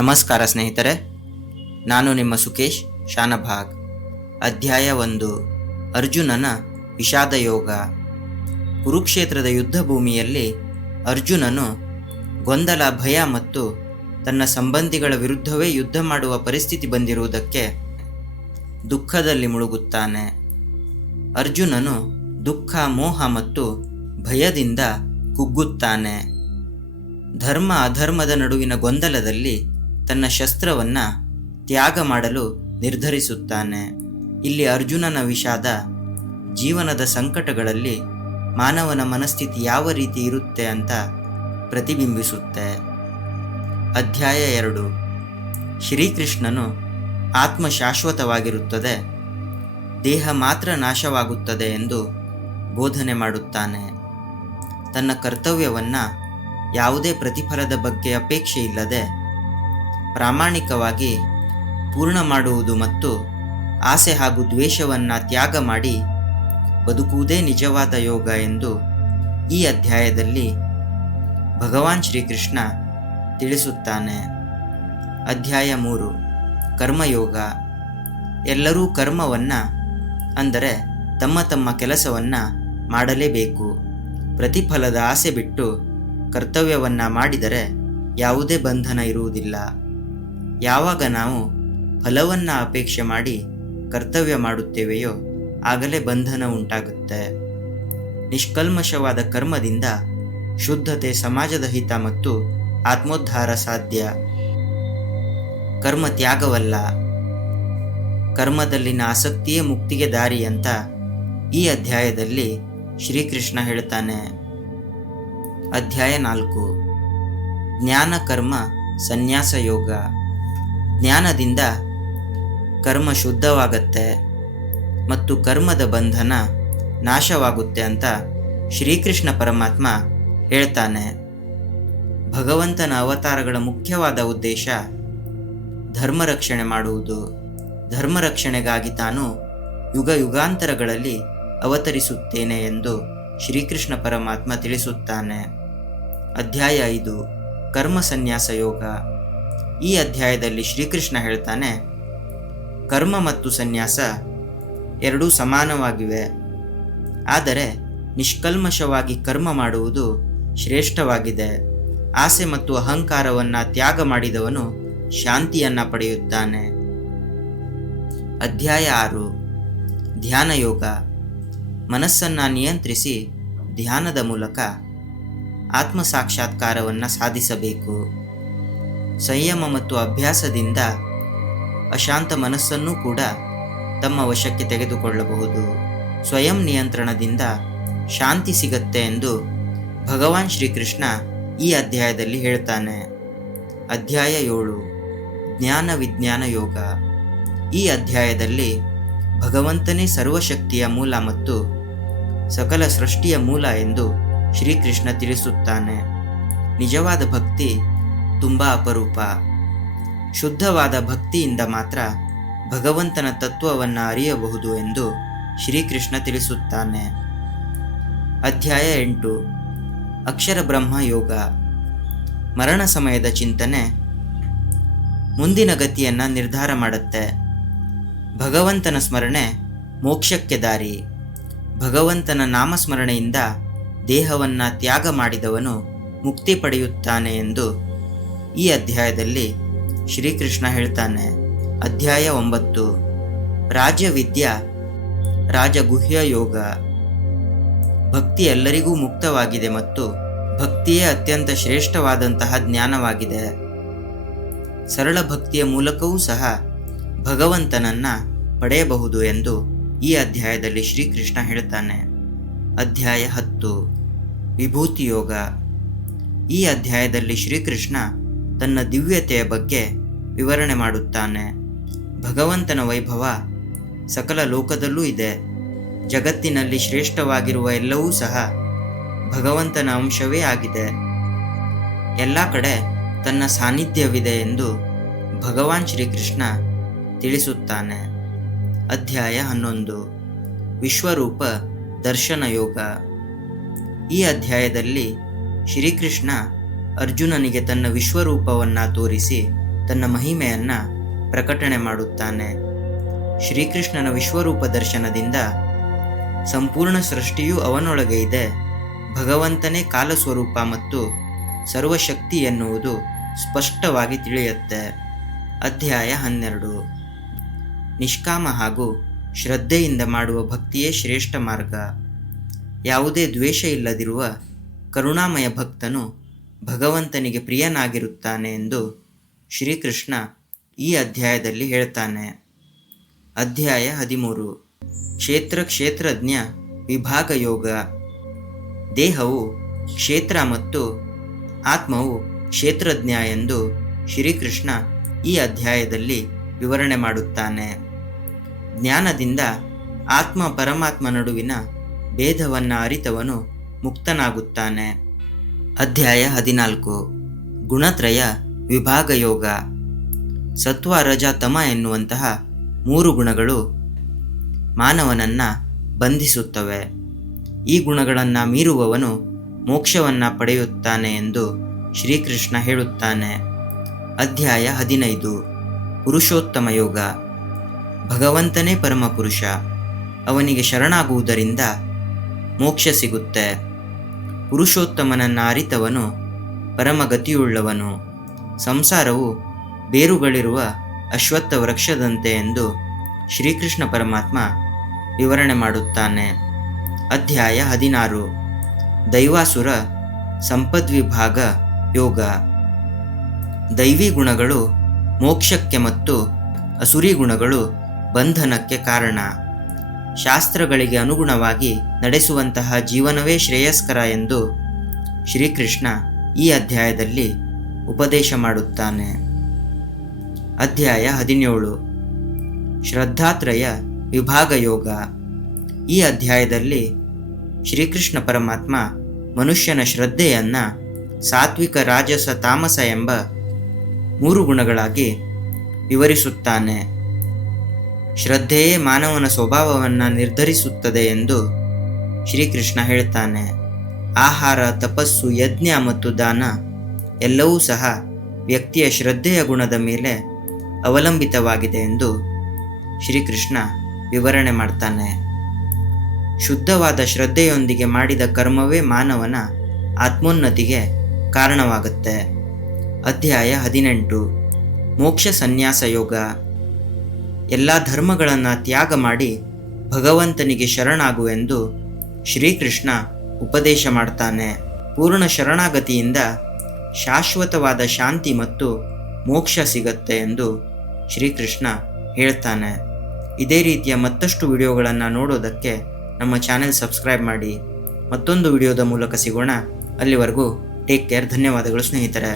ನಮಸ್ಕಾರ ಸ್ನೇಹಿತರೆ, ನಾನು ನಿಮ್ಮ ಸುಕೇಶ್ ಶಾನಭಾಗ್. ಅಧ್ಯಾಯ 1. ಅರ್ಜುನನ ವಿಷಾದ ಯೋಗ. ಕುರುಕ್ಷೇತ್ರದ ಯುದ್ಧ ಭೂಮಿಯಲ್ಲಿ ಅರ್ಜುನನು ಗೊಂದಲ, ಭಯ ಮತ್ತು ತನ್ನ ಸಂಬಂಧಿಗಳ ವಿರುದ್ಧವೇ ಯುದ್ಧ ಮಾಡುವ ಪರಿಸ್ಥಿತಿ ಬಂದಿರುವುದಕ್ಕೆ ದುಃಖದಲ್ಲಿ ಮುಳುಗುತ್ತಾನೆ. ಅರ್ಜುನನು ದುಃಖ, ಮೋಹ ಮತ್ತು ಭಯದಿಂದ ಕುಗ್ಗುತ್ತಾನೆ. ಧರ್ಮ ಅಧರ್ಮದ ನಡುವಿನ ಗೊಂದಲದಲ್ಲಿ ತನ್ನ ಶಸ್ತ್ರವನ್ನು ತ್ಯಾಗ ಮಾಡಲು ನಿರ್ಧರಿಸುತ್ತಾನೆ. ಇಲ್ಲಿ ಅರ್ಜುನನ ವಿಷಾದ ಜೀವನದ ಸಂಕಟಗಳಲ್ಲಿ ಮಾನವನ ಮನಸ್ಥಿತಿ ಯಾವ ರೀತಿ ಇರುತ್ತೆ ಅಂತ ಪ್ರತಿಬಿಂಬಿಸುತ್ತೆ. ಅಧ್ಯಾಯ 2. ಶ್ರೀಕೃಷ್ಣನು ಆತ್ಮ ಶಾಶ್ವತವಾಗಿರುತ್ತದೆ, ದೇಹ ಮಾತ್ರ ನಾಶವಾಗುತ್ತದೆ ಎಂದು ಬೋಧನೆ ಮಾಡುತ್ತಾನೆ. ತನ್ನ ಕರ್ತವ್ಯವನ್ನು ಯಾವುದೇ ಪ್ರತಿಫಲದ ಬಗ್ಗೆ ಅಪೇಕ್ಷೆ ಇಲ್ಲದೆ ಪ್ರಾಮಾಣಿಕವಾಗಿ ಪೂರ್ಣ ಮಾಡುವುದು ಮತ್ತು ಆಸೆ ಹಾಗೂ ದ್ವೇಷವನ್ನು ತ್ಯಾಗ ಮಾಡಿ ಬದುಕುವುದೇ ನಿಜವಾದ ಯೋಗ ಎಂದು ಈ ಅಧ್ಯಾಯದಲ್ಲಿ ಭಗವಾನ್ ಶ್ರೀಕೃಷ್ಣ ತಿಳಿಸುತ್ತಾನೆ. ಅಧ್ಯಾಯ 3. ಕರ್ಮಯೋಗ. ಎಲ್ಲರೂ ಕರ್ಮವನ್ನು ಅಂದರೆ ತಮ್ಮ ತಮ್ಮ ಕೆಲಸವನ್ನು ಮಾಡಲೇಬೇಕು. ಪ್ರತಿಫಲದ ಆಸೆ ಬಿಟ್ಟು ಕರ್ತವ್ಯವನ್ನು ಮಾಡಿದರೆ ಯಾವುದೇ ಬಂಧನ ಇರುವುದಿಲ್ಲ. ಯಾವಾಗ ನಾವು ಫಲವನ್ನು ಅಪೇಕ್ಷೆ ಮಾಡಿ ಕರ್ತವ್ಯ ಮಾಡುತ್ತೇವೆಯೋ ಆಗಲೇ ಬಂಧನ ಉಂಟಾಗುತ್ತೆ. ನಿಷ್ಕಲ್ಮಶವಾದ ಕರ್ಮದಿಂದ ಶುದ್ಧತೆ, ಸಮಾಜದ ಹಿತ ಮತ್ತು ಆತ್ಮೋದ್ಧಾರ ಸಾಧ್ಯ. ಕರ್ಮ ತ್ಯಾಗವಲ್ಲ, ಕರ್ಮದಲ್ಲಿನ ಆಸಕ್ತಿಯೇ ಮುಕ್ತಿಗೆ ದಾರಿ ಅಂತ ಈ ಅಧ್ಯಾಯದಲ್ಲಿ ಶ್ರೀಕೃಷ್ಣ ಹೇಳ್ತಾನೆ. ಅಧ್ಯಾಯ 4. ಜ್ಞಾನ, ಕರ್ಮ, ಸನ್ಯಾಸ ಯೋಗ. ಜ್ಞಾನದಿಂದ ಕರ್ಮ ಶುದ್ಧವಾಗತ್ತೆ ಮತ್ತು ಕರ್ಮದ ಬಂಧನ ನಾಶವಾಗುತ್ತೆ ಅಂತ ಶ್ರೀಕೃಷ್ಣ ಪರಮಾತ್ಮ ಹೇಳ್ತಾನೆ. ಭಗವಂತನ ಅವತಾರಗಳ ಮುಖ್ಯವಾದ ಉದ್ದೇಶ ಧರ್ಮ ರಕ್ಷಣೆ ಮಾಡುವುದು. ಧರ್ಮ ರಕ್ಷಣೆಗಾಗಿ ತಾನು ಯುಗ ಯುಗಾಂತರಗಳಲ್ಲಿ ಅವತರಿಸುತ್ತೇನೆ ಎಂದು ಶ್ರೀಕೃಷ್ಣ ಪರಮಾತ್ಮ ತಿಳಿಸುತ್ತಾನೆ. ಅಧ್ಯಾಯ 5. ಕರ್ಮ ಸನ್ಯಾಸ ಯೋಗ. ಈ ಅಧ್ಯಾಯದಲ್ಲಿ ಶ್ರೀಕೃಷ್ಣ ಹೇಳ್ತಾನೆ, ಕರ್ಮ ಮತ್ತು ಸನ್ಯಾಸ ಎರಡೂ ಸಮಾನವಾಗಿವೆ. ಆದರೆ ನಿಷ್ಕಲ್ಮಶವಾಗಿ ಕರ್ಮ ಮಾಡುವುದು ಶ್ರೇಷ್ಠವಾಗಿದೆ. ಆಸೆ ಮತ್ತು ಅಹಂಕಾರವನ್ನು ತ್ಯಾಗ ಮಾಡಿದವನು ಶಾಂತಿಯನ್ನು ಪಡೆಯುತ್ತಾನೆ. ಅಧ್ಯಾಯ 6. ಧ್ಯಾನ ಯೋಗ. ಮನಸ್ಸನ್ನು ನಿಯಂತ್ರಿಸಿ ಧ್ಯಾನದ ಮೂಲಕ ಆತ್ಮ ಸಾಕ್ಷಾತ್ಕಾರವನ್ನು ಸಾಧಿಸಬೇಕು. ಸಂಯಮ ಮತ್ತು ಅಭ್ಯಾಸದಿಂದ ಅಶಾಂತ ಮನಸ್ಸನ್ನು ಕೂಡ ತಮ್ಮ ವಶಕ್ಕೆ ತೆಗೆದುಕೊಳ್ಳಬಹುದು. ಸ್ವಯಂ ನಿಯಂತ್ರಣದಿಂದ ಶಾಂತಿ ಸಿಗತ್ತೆ ಎಂದು ಭಗವಾನ್ ಶ್ರೀಕೃಷ್ಣ ಈ ಅಧ್ಯಾಯದಲ್ಲಿ ಹೇಳ್ತಾನೆ. ಅಧ್ಯಾಯ 7. ಜ್ಞಾನ ವಿಜ್ಞಾನ ಯೋಗ. ಈ ಅಧ್ಯಾಯದಲ್ಲಿ ಭಗವಂತನೇ ಸರ್ವಶಕ್ತಿಯ ಮೂಲ ಮತ್ತು ಸಕಲ ಸೃಷ್ಟಿಯ ಮೂಲ ಎಂದು ಶ್ರೀಕೃಷ್ಣ ತಿಳಿಸುತ್ತಾನೆ. ನಿಜವಾದ ಭಕ್ತಿ ತುಂಬ ಅಪರೂಪ. ಶುದ್ಧವಾದ ಭಕ್ತಿಯಿಂದ ಮಾತ್ರ ಭಗವಂತನ ತತ್ವವನ್ನು ಅರಿಯಬಹುದು ಎಂದು ಶ್ರೀಕೃಷ್ಣ ತಿಳಿಸುತ್ತಾನೆ. ಅಧ್ಯಾಯ 8. ಅಕ್ಷರ ಬ್ರಹ್ಮ ಯೋಗ. ಮರಣ ಸಮಯದ ಚಿಂತನೆ ಮುಂದಿನ ಗತಿಯನ್ನು ನಿರ್ಧಾರ ಮಾಡುತ್ತೆ. ಭಗವಂತನ ಸ್ಮರಣೆ ಮೋಕ್ಷಕ್ಕೆ ದಾರಿ. ಭಗವಂತನ ನಾಮಸ್ಮರಣೆಯಿಂದ ದೇಹವನ್ನು ತ್ಯಾಗ ಮಾಡಿದವನು ಮುಕ್ತಿ ಪಡೆಯುತ್ತಾನೆ ಎಂದು ಈ ಅಧ್ಯಾಯದಲ್ಲಿ ಶ್ರೀಕೃಷ್ಣ ಹೇಳ್ತಾನೆ. ಅಧ್ಯಾಯ 9. ರಾಜವಿದ್ಯಾ ರಾಜಗುಹ್ಯ ಯೋಗ. ಭಕ್ತಿ ಎಲ್ಲರಿಗೂ ಮುಕ್ತವಾಗಿದೆ ಮತ್ತು ಭಕ್ತಿಯೇ ಅತ್ಯಂತ ಶ್ರೇಷ್ಠವಾದಂತಹ ಜ್ಞಾನವಾಗಿದೆ. ಸರಳ ಭಕ್ತಿಯ ಮೂಲಕವೂ ಸಹ ಭಗವಂತನನ್ನು ಪಡೆಯಬಹುದು ಎಂದು ಈ ಅಧ್ಯಾಯದಲ್ಲಿ ಶ್ರೀಕೃಷ್ಣ ಹೇಳ್ತಾನೆ. ಅಧ್ಯಾಯ 10. ವಿಭೂತಿ ಯೋಗ. ಈ ಅಧ್ಯಾಯದಲ್ಲಿ ಶ್ರೀಕೃಷ್ಣ ತನ್ನ ದಿವ್ಯತೆಯ ಬಗ್ಗೆ ವಿವರಣೆ ಮಾಡುತ್ತಾನೆ. ಭಗವಂತನ ವೈಭವ ಸಕಲ ಲೋಕದಲ್ಲೂ ಇದೆ. ಜಗತ್ತಿನಲ್ಲಿ ಶ್ರೇಷ್ಠವಾಗಿರುವ ಎಲ್ಲವೂ ಸಹ ಭಗವಂತನ ಅಂಶವೇ ಆಗಿದೆ. ಎಲ್ಲ ಕಡೆ ತನ್ನ ಸಾನ್ನಿಧ್ಯವಿದೆ ಎಂದು ಭಗವಾನ್ ಶ್ರೀಕೃಷ್ಣ ತಿಳಿಸುತ್ತಾನೆ. ಅಧ್ಯಾಯ 11. ವಿಶ್ವರೂಪ ದರ್ಶನ ಯೋಗ. ಈ ಅಧ್ಯಾಯದಲ್ಲಿ ಶ್ರೀಕೃಷ್ಣ ಅರ್ಜುನನಿಗೆ ತನ್ನ ವಿಶ್ವರೂಪವನ್ನು ತೋರಿಸಿ ತನ್ನ ಮಹಿಮೆಯನ್ನು ಪ್ರಕಟಣೆ ಮಾಡುತ್ತಾನೆ. ಶ್ರೀಕೃಷ್ಣನ ವಿಶ್ವರೂಪ ದರ್ಶನದಿಂದ ಸಂಪೂರ್ಣ ಸೃಷ್ಟಿಯೂ ಅವನೊಳಗೆ ಇದೆ, ಭಗವಂತನೇ ಕಾಲಸ್ವರೂಪ ಮತ್ತು ಸರ್ವಶಕ್ತಿ ಎನ್ನುವುದು ಸ್ಪಷ್ಟವಾಗಿ ತಿಳಿಯುತ್ತೆ. ಅಧ್ಯಾಯ 12. ನಿಷ್ಕಾಮ ಹಾಗೂ ಶ್ರದ್ಧೆಯಿಂದ ಮಾಡುವ ಭಕ್ತಿಯೇ ಶ್ರೇಷ್ಠ ಮಾರ್ಗ. ಯಾವುದೇ ದ್ವೇಷ ಇಲ್ಲದಿರುವ ಕರುಣಾಮಯ ಭಕ್ತನು ಭಗವಂತನಿಗೆ ಪ್ರಿಯನಾಗಿರುತ್ತಾನೆ ಎಂದು ಶ್ರೀಕೃಷ್ಣ ಈ ಅಧ್ಯಾಯದಲ್ಲಿ ಹೇಳ್ತಾನೆ. ಅಧ್ಯಾಯ 13. ಕ್ಷೇತ್ರಜ್ಞ ವಿಭಾಗ ಯೋಗ. ದೇಹವು ಕ್ಷೇತ್ರ ಮತ್ತು ಆತ್ಮವು ಕ್ಷೇತ್ರಜ್ಞ ಎಂದು ಶ್ರೀಕೃಷ್ಣ ಈ ಅಧ್ಯಾಯದಲ್ಲಿ ವಿವರಣೆ ಮಾಡುತ್ತಾನೆ. ಜ್ಞಾನದಿಂದ ಆತ್ಮ ಪರಮಾತ್ಮ ನಡುವಿನ ಭೇದವನ್ನು ಅರಿತವನು ಮುಕ್ತನಾಗುತ್ತಾನೆ. ಅಧ್ಯಾಯ 14. ಗುಣತ್ರಯ ವಿಭಾಗ ಯೋಗ. ಸತ್ವ ರಜ ತಮ ಎನ್ನುವಂತಹ 3 ಗುಣಗಳು ಮಾನವನನ್ನು ಬಂಧಿಸುತ್ತವೆ. ಈ ಗುಣಗಳನ್ನು ಮೀರುವವನು ಮೋಕ್ಷವನ್ನು ಪಡೆಯುತ್ತಾನೆ ಎಂದು ಶ್ರೀಕೃಷ್ಣ ಹೇಳುತ್ತಾನೆ. ಅಧ್ಯಾಯ 15. ಪುರುಷೋತ್ತಮ ಯೋಗ. ಭಗವಂತನೇ ಪರಮಪುರುಷ, ಅವನಿಗೆ ಶರಣಾಗುವುದರಿಂದ ಮೋಕ್ಷ ಸಿಗುತ್ತೆ. ಪುರುಷೋತ್ತಮನನ್ನು ಅರಿತವನು ಪರಮಗತಿಯುಳ್ಳವನು. ಸಂಸಾರವು ಬೇರುಗಳಿರುವ ಅಶ್ವತ್ಥ ವೃಕ್ಷದಂತೆ ಎಂದು ಶ್ರೀಕೃಷ್ಣ ಪರಮಾತ್ಮ ವಿವರಣೆ ಮಾಡುತ್ತಾನೆ. ಅಧ್ಯಾಯ 16. ದೈವಾಸುರ ಸಂಪದ್ವಿಭಾಗ ಯೋಗ. ದೈವಿ ಗುಣಗಳು ಮೋಕ್ಷಕ್ಕೆ ಮತ್ತು ಅಸುರಿ ಗುಣಗಳು ಬಂಧನಕ್ಕೆ ಕಾರಣ. ಶಾಸ್ತ್ರಗಳಿಗೆ ಅನುಗುಣವಾಗಿ ನಡೆಸುವಂತಹ ಜೀವನವೇ ಶ್ರೇಯಸ್ಕರ ಎಂದು ಶ್ರೀಕೃಷ್ಣ ಈ ಅಧ್ಯಾಯದಲ್ಲಿ ಉಪದೇಶ ಮಾಡುತ್ತಾನೆ. ಅಧ್ಯಾಯ 17. ಶ್ರದ್ಧಾತ್ರಯ ವಿಭಾಗ ಯೋಗ. ಈ ಅಧ್ಯಾಯದಲ್ಲಿ ಶ್ರೀಕೃಷ್ಣ ಪರಮಾತ್ಮ ಮನುಷ್ಯನ ಶ್ರದ್ಧೆಯನ್ನು ಸಾತ್ವಿಕ, ರಾಜಸ, ತಾಮಸ ಎಂಬ 3 ಗುಣಗಳಾಗಿ ವಿವರಿಸುತ್ತಾನೆ. ಶ್ರದ್ಧೆಯೇ ಮಾನವನ ಸ್ವಭಾವವನ್ನು ನಿರ್ಧರಿಸುತ್ತದೆ ಎಂದು ಶ್ರೀಕೃಷ್ಣ ಹೇಳ್ತಾನೆ. ಆಹಾರ, ತಪಸ್ಸು, ಯಜ್ಞ ಮತ್ತು ದಾನ ಎಲ್ಲವೂ ಸಹ ವ್ಯಕ್ತಿಯ ಶ್ರದ್ಧೆಯ ಗುಣದ ಮೇಲೆ ಅವಲಂಬಿತವಾಗಿದೆ ಎಂದು ಶ್ರೀಕೃಷ್ಣ ವಿವರಣೆ ಮಾಡ್ತಾನೆ. ಶುದ್ಧವಾದ ಶ್ರದ್ಧೆಯೊಂದಿಗೆ ಮಾಡಿದ ಕರ್ಮವೇ ಮಾನವನ ಆತ್ಮೋನ್ನತಿಗೆ ಕಾರಣವಾಗುತ್ತೆ. ಅಧ್ಯಾಯ 18. ಮೋಕ್ಷ ಸನ್ಯಾಸ ಯೋಗ. ಎಲ್ಲ ಧರ್ಮಗಳನ್ನು ತ್ಯಾಗ ಮಾಡಿ ಭಗವಂತನಿಗೆ ಶರಣಾಗುವೆಂದು ಶ್ರೀಕೃಷ್ಣ ಉಪದೇಶ ಮಾಡ್ತಾನೆ. ಪೂರ್ಣ ಶರಣಾಗತಿಯಿಂದ ಶಾಶ್ವತವಾದ ಶಾಂತಿ ಮತ್ತು ಮೋಕ್ಷ ಸಿಗತ್ತೆ ಎಂದು ಶ್ರೀಕೃಷ್ಣ ಹೇಳ್ತಾನೆ. ಇದೇ ರೀತಿಯ ಮತ್ತಷ್ಟು ವಿಡಿಯೋಗಳನ್ನು ನೋಡೋದಕ್ಕೆ ನಮ್ಮ ಚಾನೆಲ್ ಸಬ್ಸ್ಕ್ರೈಬ್ ಮಾಡಿ. ಮತ್ತೊಂದು ವಿಡಿಯೋದ ಮೂಲಕ ಸಿಗೋಣ. ಅಲ್ಲಿವರೆಗೂ ಟೇಕ್ ಕೇರ್. ಧನ್ಯವಾದಗಳು ಸ್ನೇಹಿತರೆ.